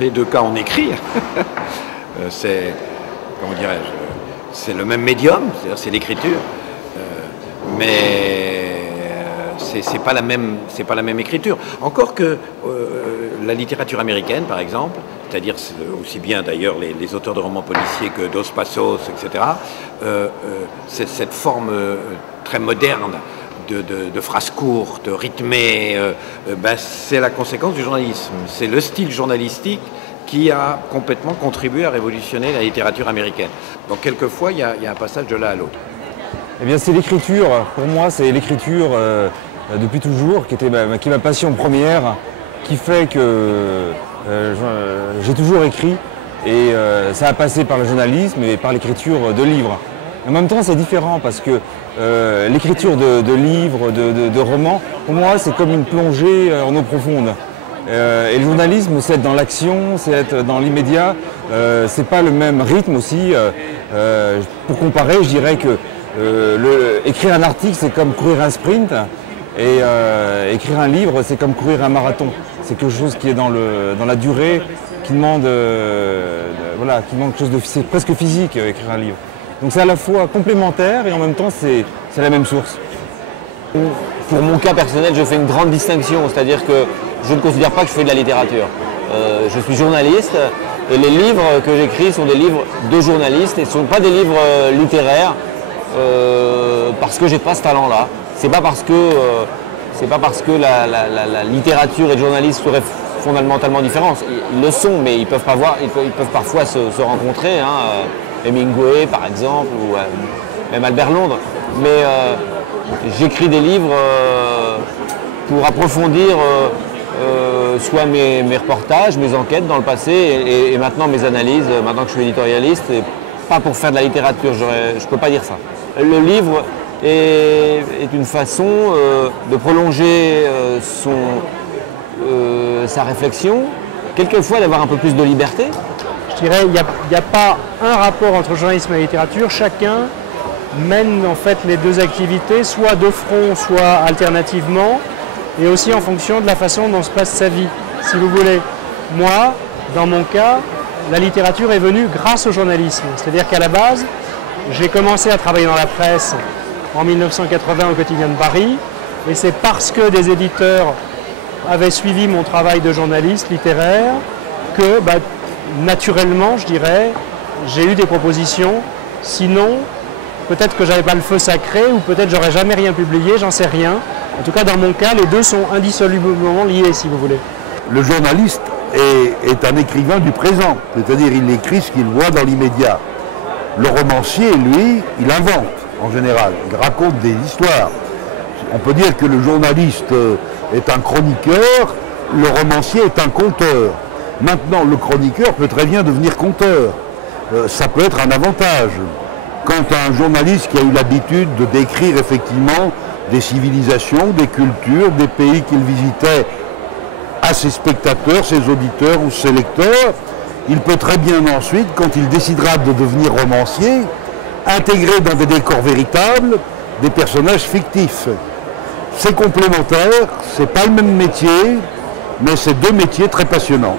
les deux cas on écrit. C'est, comment dirais-je, c'est le même médium, c'est-à-dire c'est l'écriture, mais c'est pas la même écriture. Encore que la littérature américaine, par exemple, c'est-à-dire aussi bien d'ailleurs les auteurs de romans policiers que Dos Passos, etc., c'est cette forme très moderne de phrases courtes, rythmées, c'est la conséquence du journalisme. C'est le style journalistique qui a complètement contribué à révolutionner la littérature américaine. Donc quelquefois, il y a un passage de l'un à l'autre. Eh bien, c'est l'écriture. Pour moi, c'est l'écriture depuis toujours, qui est ma passion première, qui fait que j'ai toujours écrit. Et ça a passé par le journalisme et par l'écriture de livres. En même temps, c'est différent parce que l'écriture de livres, de romans, pour moi, c'est comme une plongée en eau profonde. Et le journalisme, c'est être dans l'action, c'est être dans l'immédiat. C'est pas le même rythme aussi. Pour comparer, je dirais que écrire un article, c'est comme courir un sprint. Et écrire un livre, c'est comme courir un marathon. C'est quelque chose qui est dans la durée, qui demande quelque chose de c'est presque physique, écrire un livre. Donc c'est à la fois complémentaire et en même temps c'est la même source. Pour mon cas personnel, je fais une grande distinction, c'est-à-dire que je ne considère pas que je fais de la littérature. Je suis journaliste et les livres que j'écris sont des livres de journalistes et ce ne sont pas des livres littéraires parce que j'ai pas ce talent-là. C'est pas parce que la littérature et le journalisme seraient fondamentalement différents. Ils le sont, mais ils peuvent parfois se rencontrer. Hemingway par exemple, ou même Albert Londres. Mais j'écris des livres pour approfondir soit mes reportages, mes enquêtes dans le passé et maintenant mes analyses, maintenant que je suis éditorialiste, et pas pour faire de la littérature, je ne peux pas dire ça. Le livre est une façon de prolonger sa réflexion, quelquefois d'avoir un peu plus de liberté. Je dirais qu'il n'y a pas un rapport entre journalisme et la littérature. Chacun mène en fait les deux activités, soit de front, soit alternativement, et aussi en fonction de la façon dont se passe sa vie, si vous voulez. Moi, dans mon cas, la littérature est venue grâce au journalisme. C'est-à-dire qu'à la base, j'ai commencé à travailler dans la presse en 1980 au Quotidien de Paris, et c'est parce que des éditeurs avaient suivi mon travail de journaliste littéraire que, naturellement, je dirais, j'ai eu des propositions. Sinon, peut-être que j'avais pas le feu sacré ou peut-être j'aurais jamais rien publié, j'en sais rien. En tout cas, dans mon cas, les deux sont indissolublement liés, si vous voulez. Le journaliste est un écrivain du présent, c'est-à-dire il écrit ce qu'il voit dans l'immédiat. Le romancier, lui, il invente en général, il raconte des histoires. On peut dire que le journaliste est un chroniqueur, le romancier est un conteur. Maintenant, le chroniqueur peut très bien devenir conteur. Ça peut être un avantage. Quant à un journaliste qui a eu l'habitude de décrire effectivement des civilisations, des cultures, des pays qu'il visitait à ses spectateurs, ses auditeurs ou ses lecteurs, il peut très bien ensuite, quand il décidera de devenir romancier, intégrer dans des décors véritables des personnages fictifs. C'est complémentaire, c'est pas le même métier, mais c'est deux métiers très passionnants.